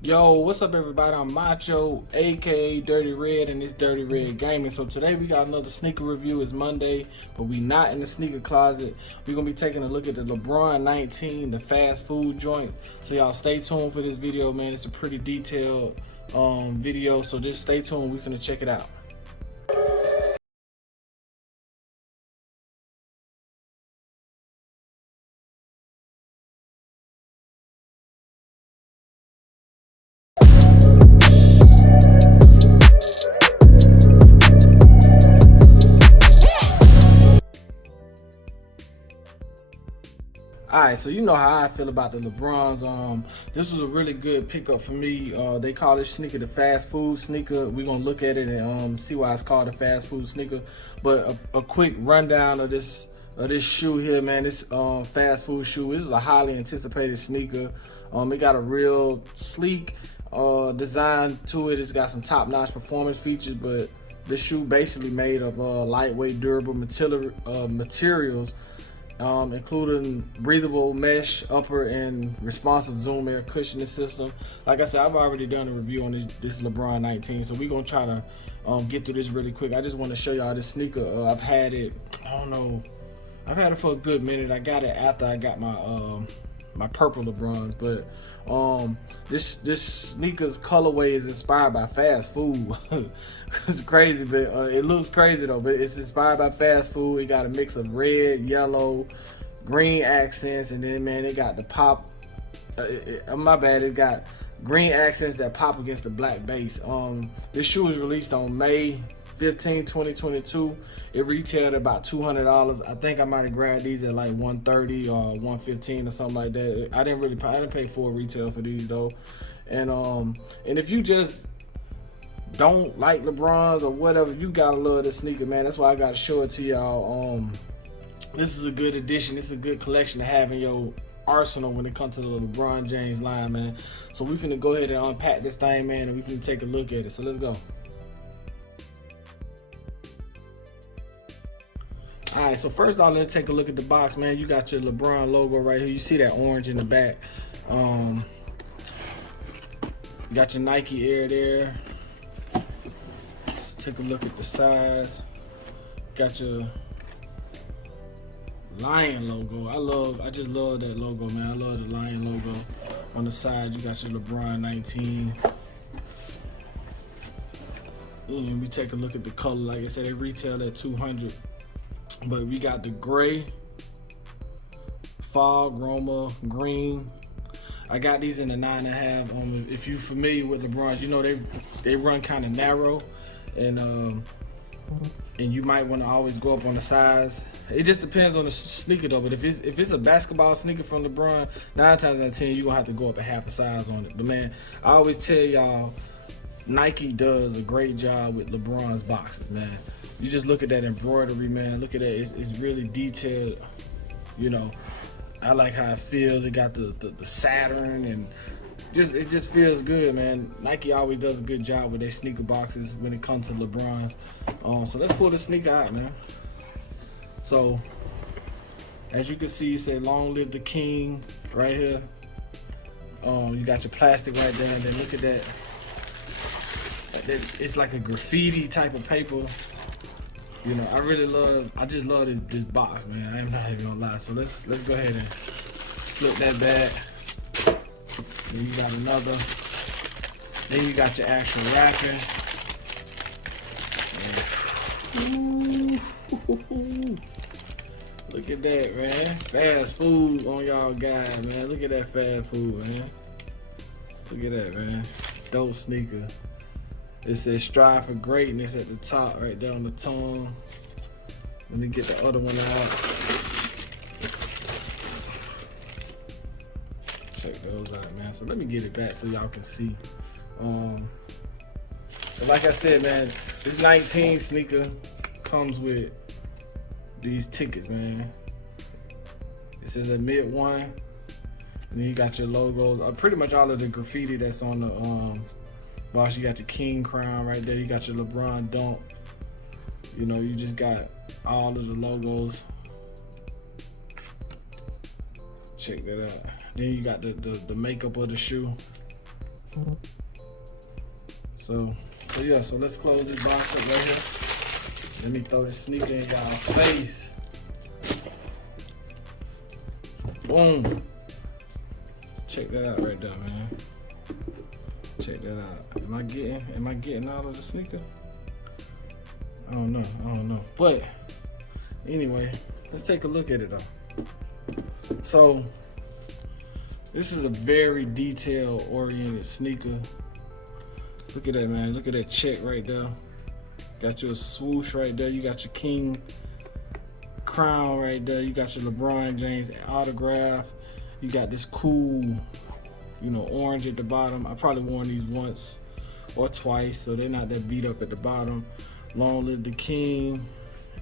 Yo, what's up everybody? I'm Macho, aka Dirty Red, and it's Dirty Red Gaming. So today we got another sneaker review. It's Monday, but we not in the sneaker closet. We're gonna be taking a look at the LeBron 19, the fast food joints. So y'all stay tuned for this video, man. It's a pretty detailed video, so just stay tuned. We finna check it out. Alright, so you know how I feel about the LeBrons. This was a really good pickup for me. They call this sneaker the fast food sneaker. We're gonna look at it and see why it's called a fast food sneaker. But a quick rundown of this shoe here, man. This fast food shoe. This is a highly anticipated sneaker. It got a real sleek design to it. It's got some top-notch performance features, but this shoe basically made of lightweight, durable materials. Including breathable mesh upper and responsive zoom air cushioning system. Like I said, I've already done a review on this LeBron 19, so we're gonna try to get through this really quick. I just want to show y'all this sneaker. I've had it, I don't know, I've had it for a good minute. I got it after I got my purple LeBrons, but this sneaker's colorway is inspired by fast food. It's crazy, but it looks crazy though. But it's inspired by fast food. It got a mix of red, yellow, green accents, and then man, it got the pop. My bad, it got green accents that pop against the black base. This shoe was released on May 15, 2022. It retailed at about $200. I think I might have grabbed these at like $130 or $115 or something like that. I didn't pay full retail for these though. And if you just don't like LeBrons or whatever, you gotta love this sneaker, man. That's why I gotta show it to y'all. This is a good addition. This is a good collection to have in your arsenal when it comes to the LeBron James line, man. So we finna go ahead and unpack this thing, man, and we finna take a look at it. So let's go. Alright, so first off, let's take a look at the box, man. You got your LeBron logo right here. You see that orange in the back. You got your Nike Air there. Let's take a look at the size. Got your lion logo. I just love that logo, man. I love the lion logo. On the side, you got your LeBron 19. And we take a look at the color. Like I said, they retail at $200. But we got the gray, fog, Roma, green. I got these in the 9.5. If you're familiar with LeBrons, you know they run kind of narrow, and you might want to always go up on the size. It just depends on the sneaker though. But if it's a basketball sneaker from LeBron, 9 times out of 10 you're gonna have to go up a half a size on it. But man, I always tell y'all, Nike does a great job with LeBron's boxes, man. You just look at that embroidery, man. Look at that. It's really detailed. You know, I like how it feels. It got the Saturn, and it just feels good, man. Nike always does a good job with their sneaker boxes when it comes to LeBron. So let's pull the sneaker out, man. So as you can see, it say "Long Live the King" right here. You got your plastic right there, and then look at that. It's like a graffiti type of paper. You know, I just love this box, man. I'm not even gonna lie. So let's go ahead and flip that back. Then you got another. Then you got your actual wrapping. Look at that, man. Fast food on y'all guys, man. Look at that fast food, man. Look at that, man. Dope sneaker. It says "Strive for Greatness" at the top, right there on the tongue. Let me get the other one out. Check those out, man. So let me get it back so y'all can see. So like I said, man, this 19 sneaker comes with these tickets, man. It says admit one, and then you got your logos. Pretty much all of the graffiti that's on the box. You got your king crown right there. You got your LeBron dunk. You know, you just got all of the logos. Check that out. Then you got the makeup of the shoe. So yeah, so let's close this box up right here. Let me throw this sneaker in y'all face. So boom. Check that out right there, man. Check that out. Am I getting out of the sneaker? I don't know. But anyway, let's take a look at it though. So this is a very detail oriented sneaker. Look at that, man. Look at that check right there. Got your swoosh right there. You got your king crown right there. You got your LeBron James autograph. You got this cool, you know, orange at the bottom. I probably worn these once or twice, so they're not that beat up at the bottom. Long live the king.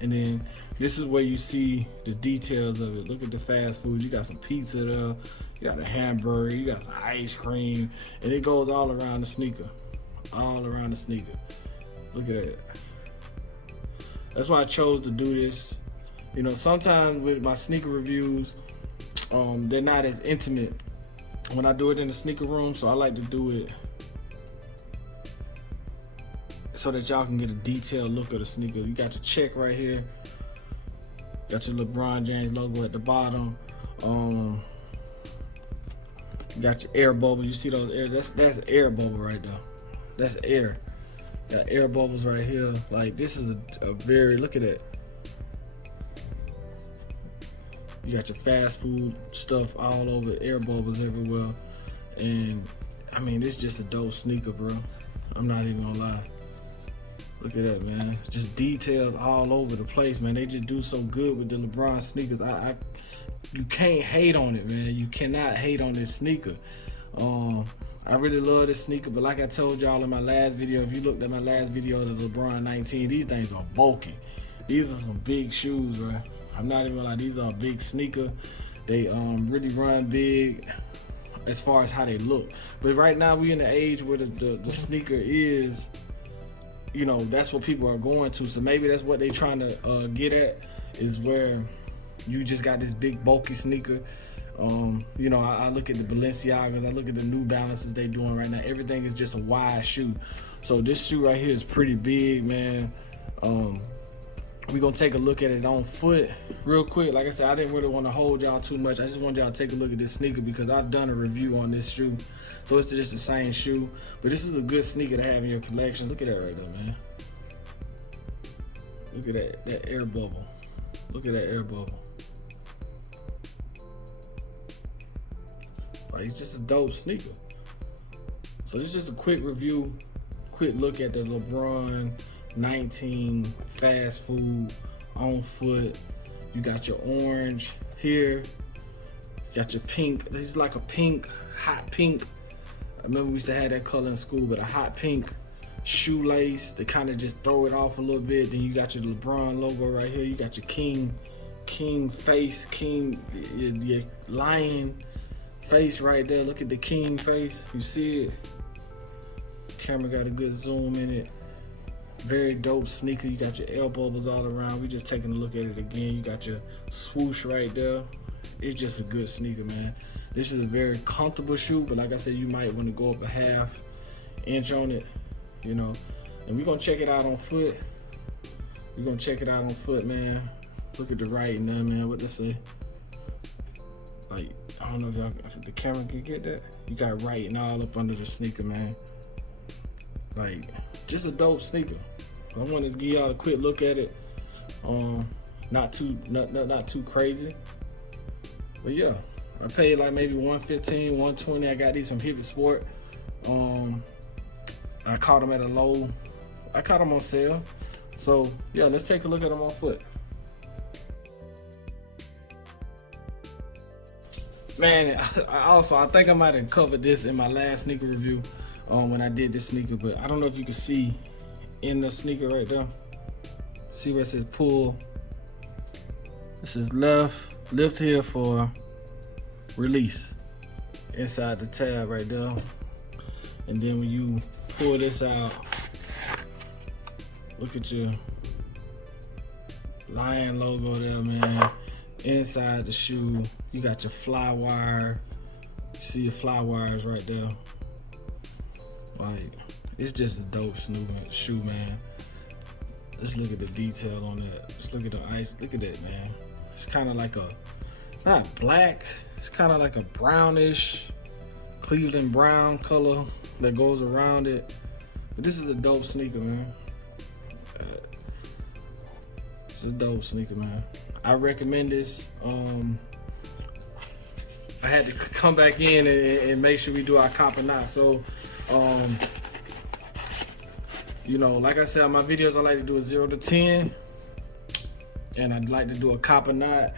And then this is where you see the details of it. Look at the fast food. You got some pizza there. You got a hamburger. You got some ice cream. And it goes all around the sneaker. All around the sneaker. Look at that. That's why I chose to do this. You know, sometimes with my sneaker reviews, they're not as intimate when I do it in the sneaker room, so I like to do it so that y'all can get a detailed look of the sneaker. You got your check right here. Got your LeBron James logo at the bottom. You got your air bubbles. You see those air? That's air bubble right there. That's air. Got air bubbles right here. Like, this is a very, look at that. You got your fast food stuff all over, air bubbles everywhere. And I mean, it's just a dope sneaker, bro. I'm not even gonna lie. Look at that, man. It's just details all over the place, man. They just do so good with the LeBron sneakers. You can't hate on it, man. You cannot hate on this sneaker. I really love this sneaker, but like I told y'all in my last video, if you looked at my last video of the LeBron 19, these things are bulky. These are some big shoes, right? I'm not even gonna lie, these are a big sneaker. They really run big as far as how they look. But right now we in the age where the sneaker is, you know, that's what people are going to. So maybe that's what they trying to get at, is where you just got this big bulky sneaker. You know, I look at the Balenciagas, I look at the New Balances they doing right now. Everything is just a wide shoe. So this shoe right here is pretty big, man. We're gonna take a look at it on foot real quick. Like I said, I didn't really want to hold y'all too much. I just wanted y'all to take a look at this sneaker because I've done a review on this shoe. So it's just the same shoe, but this is a good sneaker to have in your collection. Look at that right there, man. Look at that air bubble. Look at that air bubble. Like, it's just a dope sneaker. So this is just a quick review, quick look at the LeBron 19 fast food on foot. You got your orange here. You got your pink. This is like a pink, hot pink. I remember we used to have that color in school, but a hot pink shoelace to kind of just throw it off a little bit. Then you got your LeBron logo right here. You got your king face, your lion face right there. Look at the king face. You see it? Camera got a good zoom in it. Very dope sneaker. You got your air bubbles all around. We just taking a look at it again. You got your swoosh right there. It's just a good sneaker, man. This is a very comfortable shoe, but like I said, you might want to go up a half inch on it, you know. And we're gonna check it out on foot. We're gonna check it out on foot, man. Look at the writing there, man. What they say? Like, I don't know if the camera can get that. You got writing all up under the sneaker, man. Like, just a dope sneaker. I wanted to give y'all a quick look at it. Not too crazy. But yeah, I paid like maybe $115, $120. I got these from Hibbett Sport. I caught them at a low. I caught them on sale. So yeah, let's take a look at them on foot. Man, I think I might have covered this in my last sneaker review when I did this sneaker, but I don't know if you can see in the sneaker right there. See where it says pull. This is lift here for release inside the tab right there. And then when you pull this out, look at your lion logo there, man. Inside the shoe, you got your fly wire. You see your fly wires right there. Like, it's just a dope shoe, man. Let's look at the detail on that. Let's look at the ice. Look at that, man. It's kind of like it's not black. It's kind of like a brownish, Cleveland brown color that goes around it. But this is a dope sneaker, man. It's a dope sneaker, man. I recommend this. I had to come back in and make sure we do our cop or not. So, you know, like I said, on my videos, I like to do a 0 to 10. And I'd like to do a cop or not.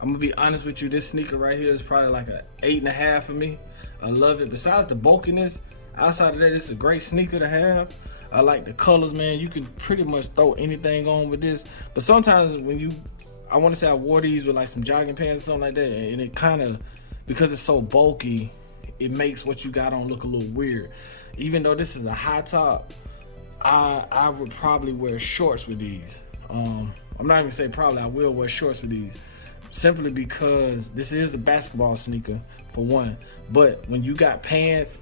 I'm gonna be honest with you, this sneaker right here is probably like a 8.5 for me. I love it. Besides the bulkiness, outside of that, it's a great sneaker to have. I like the colors, man. You can pretty much throw anything on with this. But sometimes when I want to say I wore these with like some jogging pants or something like that, and it kind of, because it's so bulky, it makes what you got on look a little weird. Even though this is a high top, I would probably wear shorts with these. I'm not even saying probably, I will wear shorts with these. Simply because this is a basketball sneaker, for one. But when you got pants,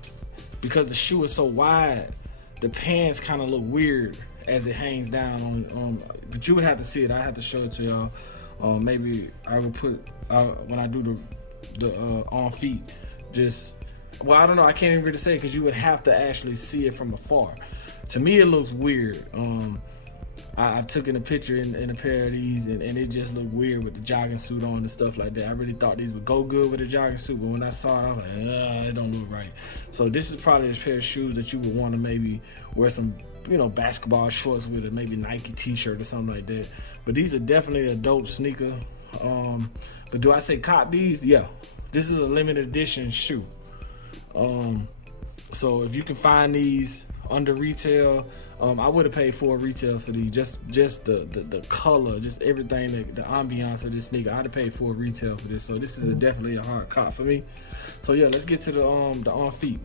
because the shoe is so wide, the pants kind of look weird as it hangs down on. But you would have to see it. I have to show it to y'all. Maybe I will put when I do the on feet. Just, well, I don't know. I can't even really say, because you would have to actually see it from afar. To me, it looks weird. I took in a picture in a pair of these, and it just looked weird with the jogging suit on and stuff like that. I really thought these would go good with the jogging suit, but when I saw it, I was like, it don't look right. So this is probably a pair of shoes that you would want to maybe wear some, you know, basketball shorts with, or maybe Nike t-shirt or something like that. But these are definitely a dope sneaker. But do I say cop these? Yeah. This is a limited edition shoe. So if you can find these under retail, I would have paid full retail for these. Just the color, just everything, the ambiance of this sneaker. I'd have paid full retail for this. So this is definitely a hard cop for me. So yeah, let's get to the on feet.